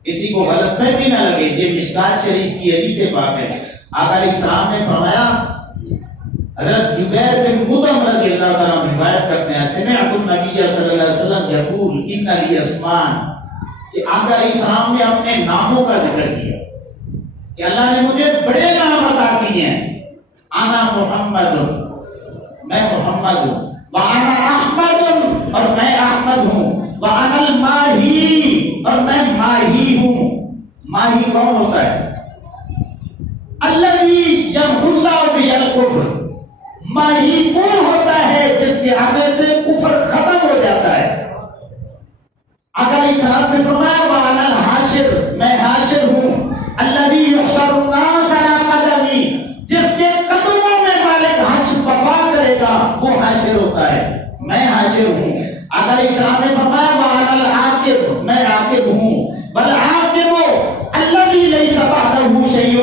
کسی کو غلط فہمی نہ لگے، یہ مشکات شریف کی حدیث پاک ہے. آقا علیہ السلام نے فرمایا، حضرت جبیر بن مطعم رضی اللہ تعالیٰ عنہ روایت کرتے ہیں، سمعت النبی صلی اللہ علیہ وسلم یقول ان لی اسمان، کہ آقا علیہ السلام نے اپنے ناموں کا ذکر کیا کہ اللہ نے مجھے بڑے نام عطا کیے ہیں. انا محمد، میں محمد ہوں. وانا احمد، اور میں احمد ہوں. وانا الماہی، اور میں ماہی ہوں. ماہی کون ہوتا ہے؟ الذی یمحو اللہ بہ الکفر. ماہی کون ہوتا ہے جس کے آنے سے کفر ختم ہو جاتا ہے. آقا علیہ السلام نے فرمایا وانا الحاشر، میں حاشر ہوں. الذی یحشر الناس علی قدمی، جس کے قدموں میں مالک حشر برپا کرے گا وہ حاشر ہوتا ہے. میں حاشر ہوں. آقا علیہ السلام نے فرمایا وانا العاقب، میں عاقب ہوں. والعاقب الذی لیس بعدہ شیء.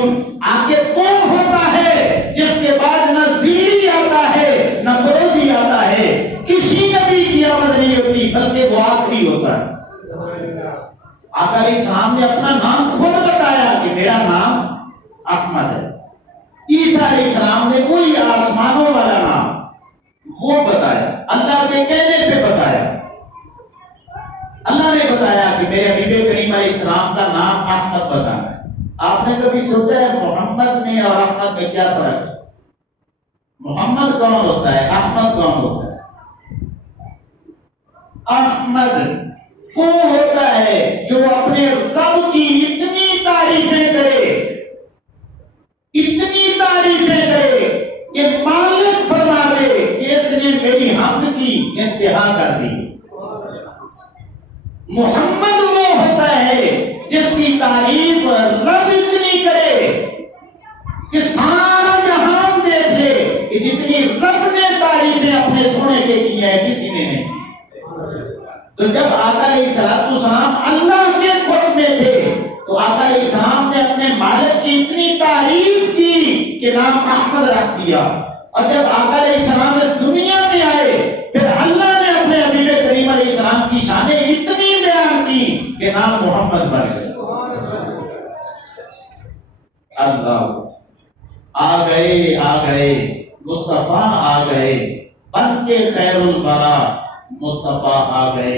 عاقب کون ہوتا ہے جس کے بعد نہ ذلی آتا ہے نہ بروزی آتا ہے. کسی نبی کی آمد نہیں ہوتی بلکہ وہ آخری ہوتا ہے. آقا علیہ السلام نے اپنا نام خود بتایا کہ میرا نام احمد ہے. عیسیٰ علیہ السلام نے کوئی آسمانوں والا نام وہ بتایا، اللہ کے کہنے پہ بتایا. اللہ نے بتایا کہ میرے حبیب کریم علیہ السلام کا نام احمد بتانا ہے. آپ نے کبھی سوچا ہے محمد میں اور احمد میں کیا فرق ہے؟ محمد کون ہوتا ہے؟ احمد کون ہوتا ہے؟ احمد وہ ہوتا ہے جو اپنے رب کی اتنی تعریفیں کرے، اتنی تعریفیں کرے کہ مالک فرما دے کہ اس نے میری حمد کی انتہا کر دی. محمد وہ ہوتا ہے جس کی تعریف رب اتنی کرے کہ سارا جہان دیکھ لے کہ جتنی رب نے تعریفیں اپنے سونے کے کی ہے کسی نے نہیں. تو جب آقا علیہ السلام اللہ کے قرب میں تھے تو آقا علیہ السلام نے اپنے مالک کی اتنی تعریف کی کہ نام احمد رکھ دیا. اور جب آقا علیہ السلام اس دنیا میں آئے پھر اللہ نے اپنے حبیب کریم علیہ السلام کی شانیں اتنی بیان کی کہ نام محمد بن گئے. اللہ آ گئے مصطفیٰ آ گئے بن کے خیر الورا. مصطفیٰ آ گئے.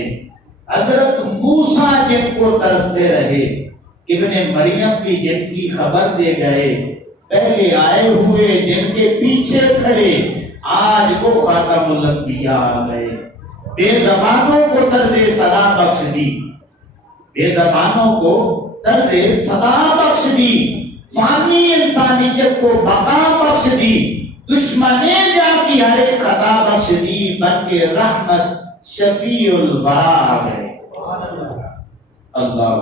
حضرت موسیٰ جن کو ترستے رہے، ابن مریم بھی جن کی خبر دے گئے، پہلے آئے ہوئے جن کے پیچھے کھڑے، آج وہ خاتم الانبیاء آ گئے. بے زبانوں کو طرز صدا بخش دی، بے زبانوں کو طرز صدا بخش دی. فانی انسانیت کو بقا بخش دی. دشمن جا کی ہر ایک خطا بخش دی. بن کے رحمت شفیع الورا آ گئے. اللہ.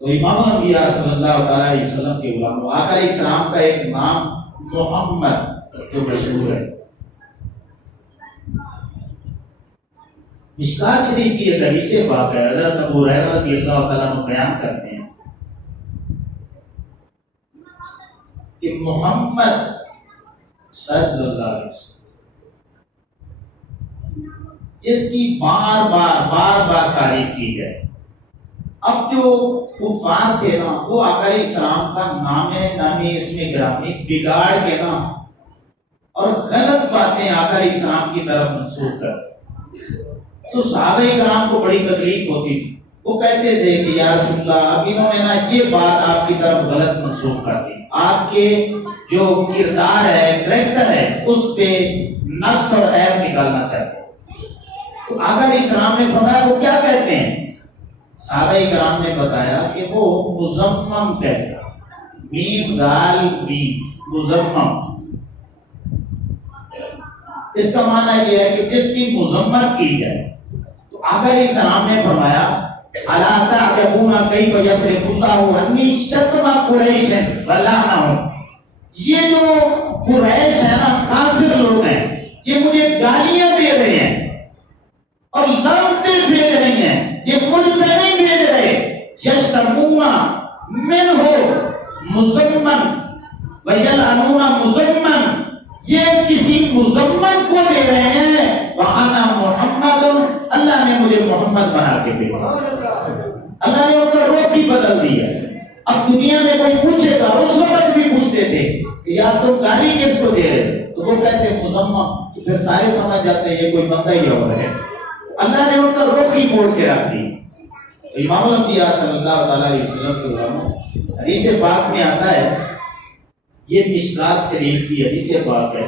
تو امام الانبیاء صلی اللہ علیہ وسلم کے غلام آقا علیہ السلام کا ایک نام محمد جو مشہور ہے. مشکات شریف کی ایک حدیث پاک ہے، حضرت ابو ہریرہ رضی اللہ تعالیٰ عنہ بیان کرتے ہیں کہ محمد صلی اللہ علیہ وسلم جس کی بار بار تعریف کی جائے. اب جو کفار تھے نا وہ آقا علیہ السلام کا نامی اس میں گرامی بگاڑ کے نا اور غلط باتیں آقا علیہ السلام کی طرف منسوخ کرتے. تو صحابہ کرام کو بڑی تکلیف ہوتی تھی. وہ کہتے تھے کہ یا رسول اللہ اب انہوں نے نا یہ بات آپ کی طرف غلط منسوخ کر دی. آپ کے جو کردار ہے، کریکٹر ہے، اس پہ نقص اور عیب نکالنا چاہتے. تو آقا علیہ السلام نے فرمایا وہ کیا کہتے ہیں؟ صحابہ کرام نے بتایا کہ وہ مزمم کہتے ہیں. میم دال میم مزمم. اس کا معنی یہ ہے کہ جس کی مذمت کی جائے. تو آقا علیہ السلام نے فرمایا الا تعجبون کیف یصرف اللہ عنی شتم قریش ولعنہم. یہ جو قریش ہے نا کافر لوگ ہیں، یہ مجھے گالیاں دے رہے ہیں اور لعنتیں بھیج رہی ہیں، یہ مجھ پہ نہیں بھیج رہے. یشتمون منہ مذمن ویلعنون مذمن. یہ کسی مذمن کو دے رہے ہیں. وَأَنَا مُحَمَّدٌ. اللہ نے مجھے محمد بنا کے بھیجا. اللہ نے ان کا روح ہی بدل دیا. اب دنیا میں کوئی پوچھے گا، اس وقت بھی پوچھتے تھے کہ یار تم گالی کس کو دے رہے، تو وہ کہتے مذمم. پھر سارے سمجھ جاتے ہیں یہ کوئی بندہ ہی اور ہے. اللہ نے ان کا روح ہی موڑ کے رکھ دی. امام الانبیاء صلی اللہ تعالیٰ علیہ وسلم کے علماء حدیث پاک میں آتا ہے، یہ مشکات شریف کی حدیث پاک ہے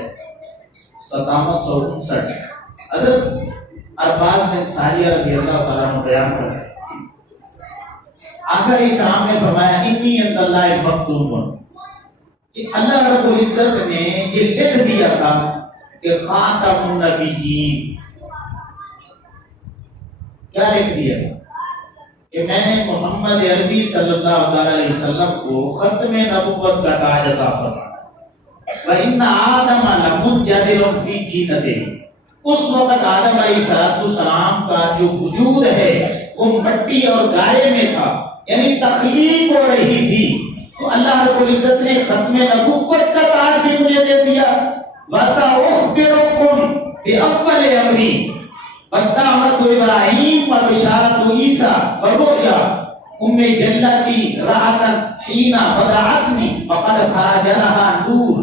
5759، حضرت ارباز بن ساریہ رضی اللہ تعالیٰ عنہ بیان کرتے ہیں، آقا علیہ السلام نے فرمایا انی عند اللہ مکتوب، کہ اللہ رب العزت نے یہ لکھ دیا تھا کہ خاتم النبیین، کیا لکھ دیا تھا کہ میں نے محمد عربی صلی اللہ علیہ وسلم کو ختم نبوت کا تاج عطا فرمایا۔ وَإِنَّ آدَمَ لَمُنْجَدِلٌ فِي جِنَتِهِ، اس وقت آدم علیہ السلام کا جو وجود ہے وہ مٹی اور گارے میں تھا، یعنی تخلیق ہو رہی تھی، تو اللہ رب العزت نے ختم نبوت کا تاج بھی مجھے دے دیا۔ وَسَأُخْبِرُكُمْ بِأَوَّلِ أَمْرِي وَدَعْوَةُ إِبْرَاهِيمَ وَبِشَارَةُ عِيسَىٰ وَرُؤْيَا أُمِّ جَلَّتِي رَأَتْ حِينَ وَدَعَتْنِي فَقَدْ خَرَجَ لَهَا نُورٌ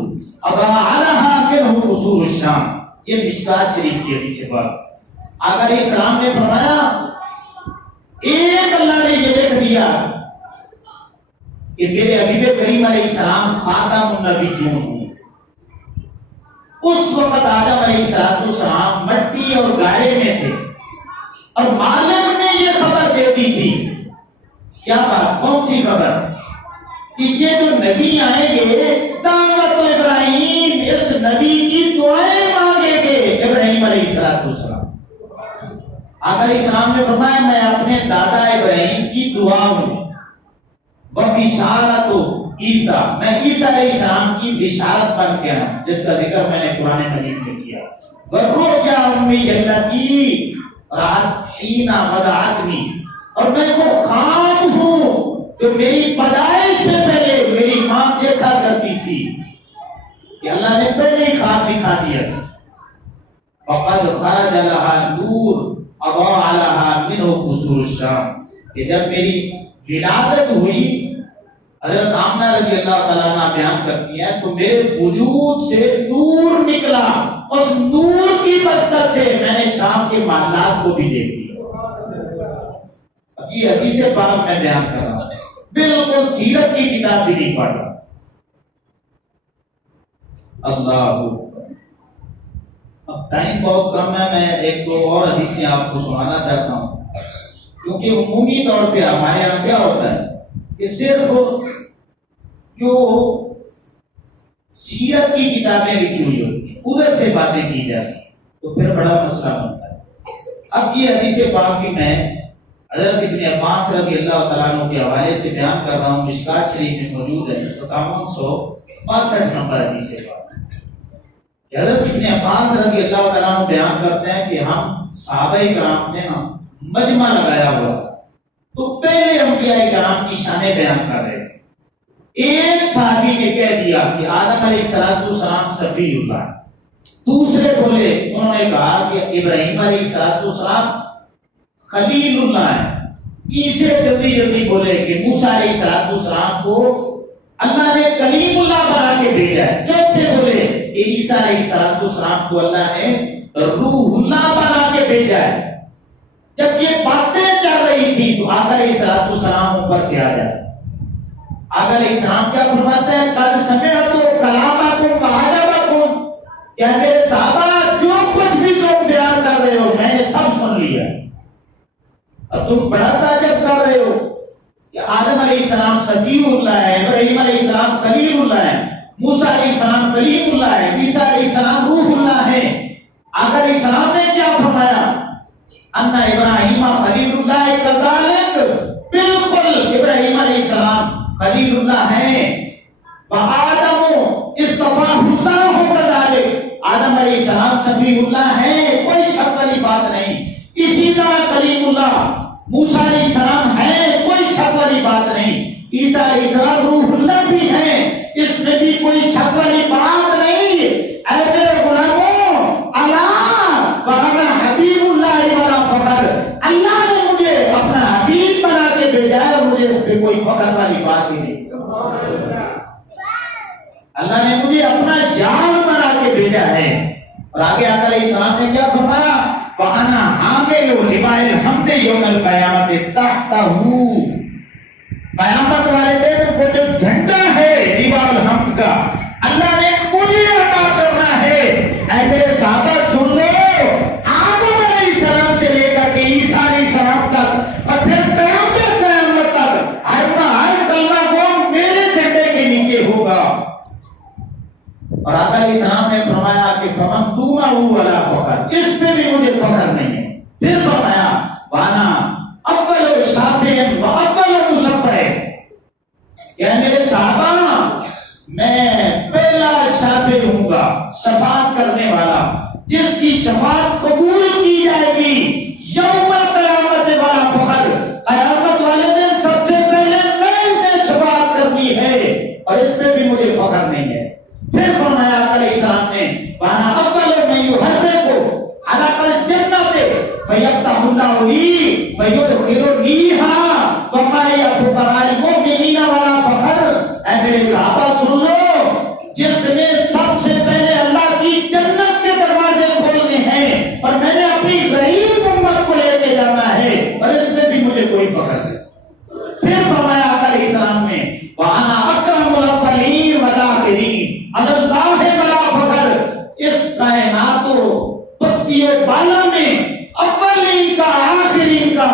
أَضَاءَ لَهَا مِنْهُ قُصُورُ الشَّامِ۔ یہ مشکات شریف کی حدیث بات۔ آقا علیہ السلام نے فرمایا ایک اللہ نے یہ لکھ دیا کہ میرے حبیب کریم علیہ السلام خاتم النبیین ہوں۔ اس وقت آدم علیہ السلام مٹی اور گارے میں تھے، اور مالک نے یہ خبر دے دی تھی، کیا بات، کون سی خبر، کہ یہ جو نبی آئیں گے دعوت ابراہیم، اس نبی کی دعائیں مانگیں گے ابراہیم علیہ السلام۔ آقا علیہ السلام نے فرمایا میں اپنے دادا ابراہیم کی دعا ہوں، وَبِشَارَةُ عیسیٰ، میں عیسیٰ علیہ السلام کی بشارت بن کے ہوں، جس کا ذکر میں نے قرآن مجید میں کیا۔ وَرُؤْيَا أُمِّ الَّتِي رَأَتْ حِينَ وَدَعَتْنِي، اور میں وہ خواب ہوں جو میری پیدائش سے پہلے میری ماں دیکھا کرتی تھی، کہ اللہ نے پہلے ہی خواب دکھا دیا تھا۔ فَقَدْ خَرَجَ لَهَا نُورٌ أَضَاءَ لَهَا مِنْهُ قُصُورُ الشَّامِ، کہ جب میری ولادت ہوئی، حضرت آمنہ رضی اللہ تعالیٰ عنہ بیان کرتی ہیں، تو میرے وجود سے نور نکلا، اس نور کی برکت سے میں نے شام کے معاملات کو بھی دیکھ لیا۔ اب یہ حدیث پاک میں بیان کر رہا ہوں، بالکل سیرت کی کتاب بھی نہیں پڑھ رہا۔ اللہ، اب ٹائم بہت کم ہے، میں ایک دو اور حدیثیں آپ کو سنانا چاہتا ہوں، کیونکہ عمومی طور پہ ہمارے یہاں کیا ہوتا ہے کہ صرف جو سیرت کی کتابیں لکھی ہوئی ہوتی ہیں ادھر سے باتیں کی جاتی ہیں، تو پھر بڑا مسئلہ بنتا ہے۔ اب یہ حدیث پاک بھی میں حضرت ابن عباس رضی اللہ تعالیٰ عنہ کے حوالے سے بیان کر رہا ہوں، مشکات شریف میں موجود ہے 5762 نمبر حدیث پاک۔ حضرت ابن عباس رضی اللہ تعالیٰ عنہ بیان کرتے ہیں کہ ہم صحابہ کرام نے نا مجمع لگایا ہوا تھا، تو پہلے انبیاء کرام کی شانیں بیان کر رہے تھے۔ ایک صحابی نے کہہ دیا کہ آدم علیہ السلام صفی اللہ ہے، دوسرے بولے، انہوں نے کہا کہ ابراہیم علیہ السلام خلیل اللہ ہے، تیسرے جلدی جلدی بولے کہ موسیٰ علیہ السلام کو اللہ نے کلیم اللہ بنا کے بھیجا ہے، چوتھے بولے کہ عیسیٰ علیہ السلام کو اللہ نے روح اللہ بنا کے بھیجا ہے۔ جب یہ باتیں چل رہی تھی تو آقا علیہ السلام اوپر سے آ جائے۔ آقا علیہ السلام کیا فرماتے ہیں، قد سمعت کلامکم وعجبکم، کہ میرے صحابہ جو کچھ بھی تم بیان کر رہے ہو میں نے سب سن لیا، اور تم بڑا تعجب کر رہے ہو کہ آدم علیہ السلام صفی اللہ ہے، ابراہیم علیہ السلام خلیل اللہ ہے، موسیٰ علیہ السلام کلیم اللہ ہے، عیسیٰ علیہ السلام روح اللہ ہے۔ آقا علیہ السلام نے کیا فرمایا، ان ابراہیم خلیل اللہ کذالک، بالکل ابراہیم علیہ السلام خلیل اللہ ہیں، وآدم اصطفاہ اللہ کذالک، آدم علیہ السلام صفی اللہ ہیں، کوئی شک والی بات نہیں۔ اسی طرح کلیم اللہ موسیٰ علیہ السلام ہیں، کوئی شک والی بات نہیں۔ عیسیٰ علیہ السلام روح اللہ بھی ہیں، اس میں بھی کوئی شک والی بات نہیں۔ اے میرے غلاموں، اللہ وہاں حبیب اللہ والا فخر، اللہ نے مجھے اپنا حبیب بنا کے بھیجا ہے، مجھے اس پہ کوئی فخر والی بات ہی نہیں۔ اللہ نے مجھے اپنا یار بنا کے بھیجا ہے۔ اور آگے آقا علیہ السلام نے کیا فرمایا، وَأَنَا حَامِلُ لِوَاءِ الْحَمْدِ يَوْمَ الْقِيَامَةِ تَحْتَهُ، قیامت والے دن وہ جو جھنڈا ہے لیوا الحمد کا اللہ نے مجھے عطا کرنا ہے۔ اے میرے صحابہ سن لو، آدم علیہ السلام سے لے کر کے عیسیٰ علیہ السلام تک اور پھر قیامت تک ہر کلمہ وہ میرے جھنڈے کے نیچے ہوگا۔ اور آقا علیہ السلام نے فرمایا کہ فمن دونہ ولا فخر، اس پہ بھی مجھے فخر نہیں ہے۔ پھر فرمایا وانا اول شافع و اول مشفع، کہ میرے صحابہ میں پہلا شافع ہوں گا، شفاعت کرنے والا، جس کی شفاعت قبول کی جائے گی یوم قیامت والا فخر، قیامت والے دن سب سے پہلے میں نے شفاعت کرنی ہے اور اس پہ بھی مجھے فخر نہیں ہے۔ پھر فرمایا علیہ السلام نے وانا اول من یحرک علق الجنت فیفتح اللہ لی فیدخلنیہا وما فقراء المؤمنین ولا فخر۔ اے میرے صحابہ سن لو، جس نے سب سے پہلے اللہ کی جنت کے دروازے کھولنے ہیں اور میں نے اپنی غریب امت کو لے کے جانا ہے اور اس میں بھی مجھے کوئی فخر نہیں۔ پھر فرمایا علیہ السلام نے وانا اکرم الاولین والآخرین اللہ بلا فخر، اس کائنات و بستی و بالا میں اولین کا آخرین کا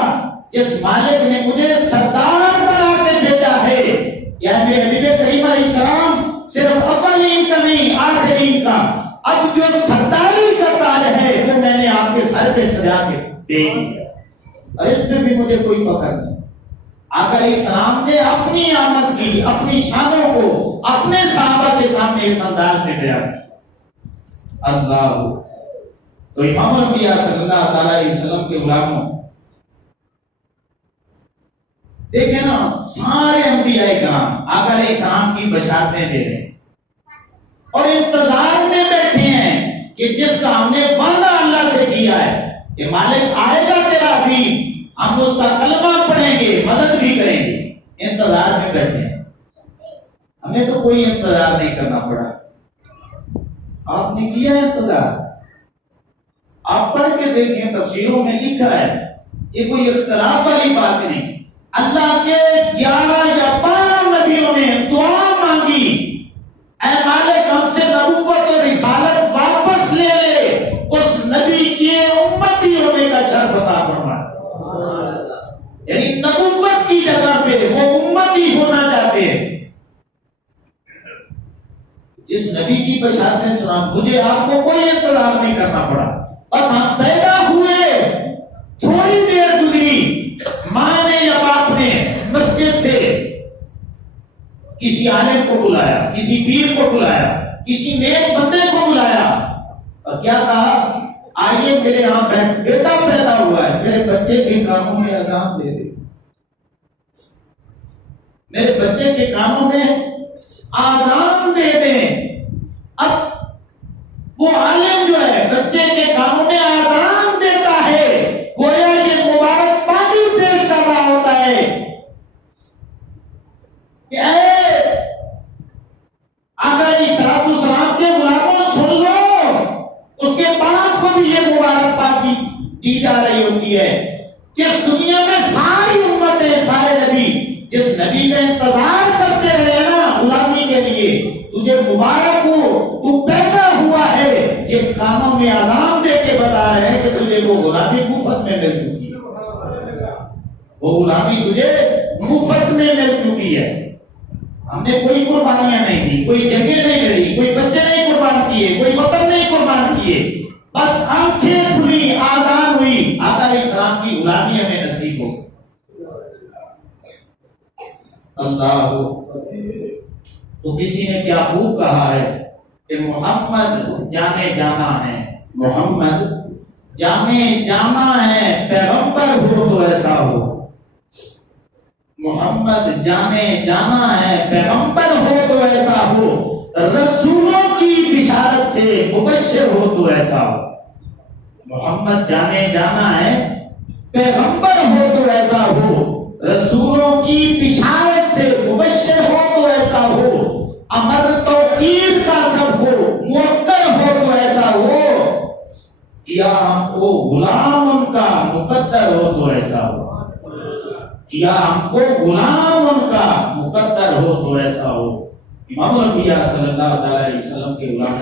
جس مالک نے مجھے سردار بنا کے بھیجا ہے، یعنی میرے حبیب کریم علیہ السلام صرف اولین کا نہیں آخرین کا، اب جو سرداری کا تاج ہے وہ میں نے آپ کے سر پہ سجا کے دے دیا اور اس پہ بھی مجھے کوئی فخر نہیں۔ آقا علیہ السلام نے اپنی آمد کی، اپنی شانوں کو اپنے صحابہ کے سامنے اس انداز میں بیان کیا۔ اللہ، تو امام الانبیاء صلی اللہ تعالی علیہ وسلم کے غلاموں، دیکھیں نا، سارے انبیاء کرام آقا علیہ السلام کی بشارتیں دے رہے ہیں اور انتظار میں بیٹھے ہیں کہ جس کا ہم نے وعدہ اللہ سے کیا ہے کہ مالک آئے گا تیرا حبیب، ہم اس کا کلمہ پڑھیں گے، مدد بھی کریں گے، انتظار میں بیٹھے ہیں۔ ہمیں تو کوئی انتظار نہیں کرنا پڑا، آپ نے کیا انتظار؟ آپ پڑھ کے دیکھیں، تفسیروں میں لکھا ہے، یہ کوئی اختلاف والی بات نہیں۔ اللہ کے 11 یا 12 نبیوں نے دعا مانگی، اے مالک ہم سے نبوت اور رسالت واپس لے لے، اس نبی کے امتی ہونے کا شرف عطا فرما۔ یعنی نبوت کی جگہ پہ وہ امتی ہونا چاہتے ہیں۔ جس نبی کی بشارتیں سنا، مجھے آپ کو کوئی انتظار نہیں کرنا پڑا، بس ہم پیدا ہوئے، تھوڑی دیر گزری، ماں نے یا باپ نے مسجد سے کسی عالم کو بلایا، کسی پیر کو بلایا، کسی نیک بندے کو بلایا اور کیا کہا، آئیے میرے یہاں بیٹا پیدا ہوا ہے، میرے بچے کے کانوں میں اذان دے دے، میرے بچے کے کانوں میں آذان دے دیں۔ اب وہ عالم جو ہے بچے کے کانوں میں آذان دیتا ہے، گویا یہ مبارک بادی پیش کر رہا ہوتا ہے کہ اے آقا علیہ السلام کے غلاموں سن لو، اس کے باپ کو بھی یہ مبارک بادی دی جا رہی ہوتی ہے کہ اس دنیا میں ساری امتیں، سارے نبی جس نبی کا انتظار کرتے رہے نا غلامی کے لیے، تجھے مبارک ہو، تو پیدا ہوا ہے، یہ کانوں میں اذان دے کے بتا رہے ہیں کہ تجھے وہ غلامی مفت میں مل چکی ہے، وہ غلامی تجھے مفت میں مل چکی ہے۔ ہم نے کوئی قربانیاں نہیں دی، کوئی جنگیں نہیں لڑی، کوئی بچے نہیں قربان کیے، کوئی وطن نہیں قربان کیے، بس آنکھیں کھلی، آذان ہوئی، آقا علیہ السلام کی غلامی ہمیں نصیب ہو۔ اللہ، تو کسی نے کیا خوب کہا ہے کہ محمد جانے جانا ہے، محمد جانے جانا ہے، پیغمبر ہو تو ایسا ہو، محمد جانے جانا ہے، پیغمبر ہو تو ایسا ہو، رسولوں کی بشارت سے مبشر ہو تو ایسا ہو۔ محمد جانے جانا ہے، پیغمبر ہو تو ایسا ہو، رسولوں کی بشارت سے مبشر ہو تو ایسا ہو، امر توقیر کا سب ہو، موقر ہو تو ایسا ہو، کیا ہم کو غلام ان کا مقدر ہو تو ایسا ہو، کیا ہم کو غلام ان کا مقدر ہو تو ایسا ہو۔ امام الانبیاء صلی اللہ تعالی علیہ وسلم کے غلام،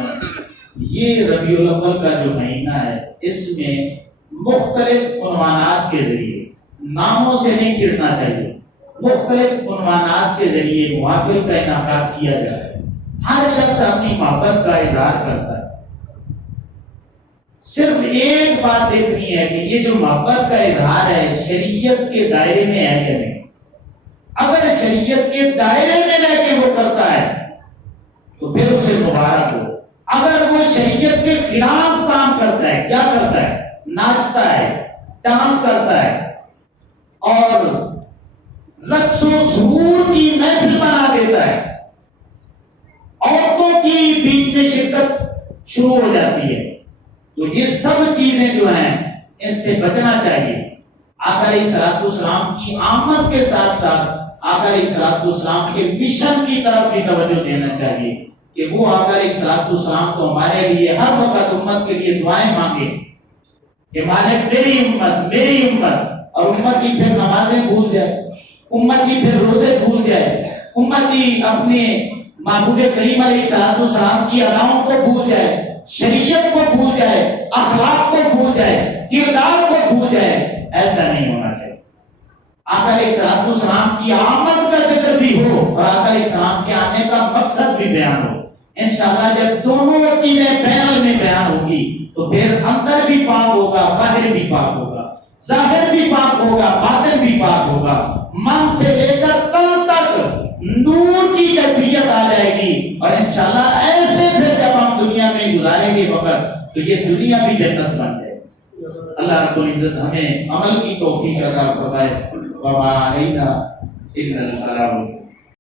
یہ ربیع الاول کا جو مہینہ ہے اس میں مختلف عنوانات کے ذریعے، ناموں سے نہیں چڑھنا چاہیے، مختلف عنوانات کے ذریعے محافل کا انعقاد کیا جاتا ہے۔ ہر شخص اپنی محبت کا اظہار کرتا ہے۔ صرف ایک بات دیکھنی ہے کہ یہ جو محبت کا اظہار ہے شریعت کے دائرے میں ہے یا نہیں۔ اگر شریعت کے دائرے میں رہ کے وہ کرتا ہے تو پھر اسے مبارک ہو۔ اگر وہ شریعت کے خلاف کام کرتا ہے، کیا کرتا ہے؟ ناچتا ہے، ڈانس کرتا ہے اور رقص و سرور کی محفل بنا دیتا ہے، عورتوں کی بیچ میں شرکت شروع ہو جاتی ہے، تو یہ سب چیزیں جو ہیں ان سے بچنا چاہیے۔ آقا علیہ الصلوۃ والسلام کی آمد کے ساتھ ساتھ آقا علیہ الصلوۃ والسلام کے مشن کی طرف بھی توجہ دینا چاہیے کہ وہ آقا علیہ الصلوۃ والسلام تو ہمارے لیے ہر وقت امت کے لیے دعائیں مانگے کہ مالک میری امت، اور امت کی پھر نمازیں بھول جائے، امت کی پھر روزے بھول جائے، امت کی اپنے محبوب کریم علیہ الصلوۃ والسلام کی اداؤں کو بھول جائے، شریعت کو بھول جائے، اخلاق کو بھول جائے، کردار کو بھول جائے۔ ایسا نہیں ہونا چاہیے۔ آقا علیہ الصلوۃ والسلام کی آمد کا ذکر بھی ہو اور آقا علیہ السلام کے آنے کا مقصد بھی بیان ہو۔ انشاءاللہ جب دونوں چیزیں پینل میں بیان ہوگی تو پھر اندر بھی پاک ہوگا، باہر بھی پاک ہوگا، ظاہر بھی پاک ہوگا، باطن بھی پاک ہوگا، من سے لے کر تن تک نور کی کیفیت آ جائے گی، اور انشاءاللہ ایسے پھر جب ہم دنیا میں گزاریں گے وقت تو یہ دنیا بھی جنت بن جائے۔ اللہ رب العزت ہمیں عمل کی توفیق عطا فرمائے۔ وما علینا الا البلاغ۔